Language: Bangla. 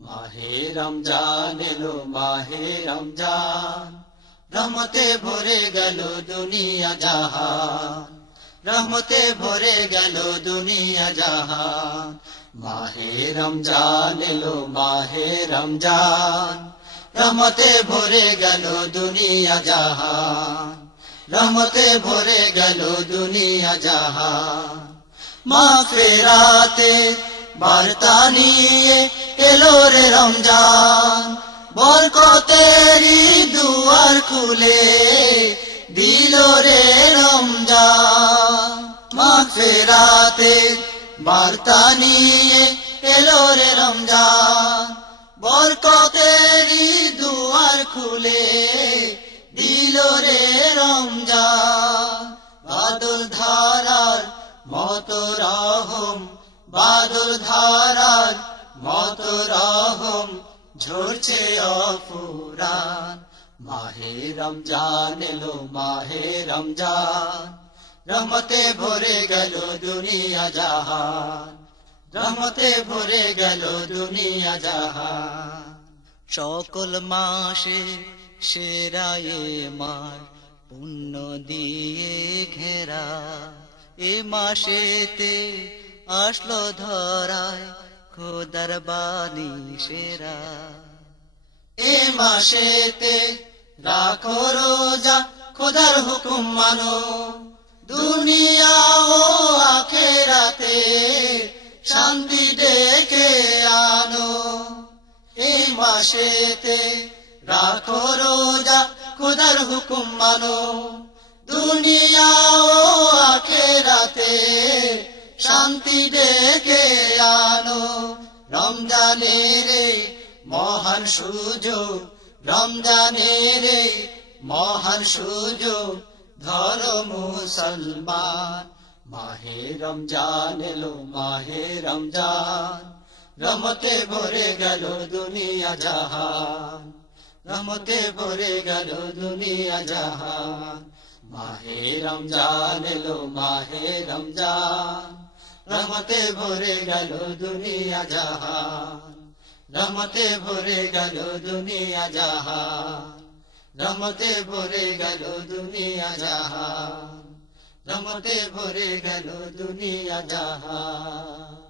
মাহে রমজান এলো মাহে রমজান, রহমতে ভরে গেল দুনিয়া জাহান, রহমতে ভরে গেল দুনিয়া জাহান। মাহে রমজান এলো মাহে রমজান, রহমতে ভরে গেল দুনিয়া জাহান, রহমতে ভরে গেল দুনিয়া জাহান। মাগফিরাতে বার্তা নিয়ে এলো রে রমজান, বরকতেরি দুয়ার খুলে দিল রে রমজান। মাগফিরাতে বার্তা নিয়ে এলো রে রমজান, বরকতেরি দুয়ার খুলে দিল রে রমজান। বাদল ধারার মতো রহম, বাদল ধারার মতো রহম ঝরছে অফুরান। মাহে রমজান এলো মাহে রমজান, রহমতে ভরে গেল দুনিয়া জাহান, রহমতে ভরে গেল দুনিয়া জাহান। সকল মাসে সেরা এ মাস পুণ্য দিয়ে ঘেরা, এ মাসেতে আসলো ধরায় খোদার বাণী সেরা। এ মাসেতে রাখো রোজা, খোদার হুকুম মানো, দুনিয়া ও আখেরাতে শান্তি ডেকে আনো। এই মাসেতে রাখো রোজা, খোদার হুকুম মানো, দুনিয়া ও আখেরাতে শান্তি ডেকে আনো। রমজানের মহান সুযোগ, রমজানের মহান সুযোগ ধরো মুসলমান। মাহে রমজান এলো মাহে রমজান, রহমতে ভরে গেল দুনিয়া জাহান, রহমতে ভরে গেল দুনিয়া জাহান। মাহে রমজান এলো মাহে রমজান, রহমতে ভরে গেল দুনিয়া জাহান, রহমতে ভরে গেল দুনিয়া জাহান, রহমতে ভরে গেল দুনিয়া জাহান, রহমতে ভরে গেল দুনিয়া জাহান।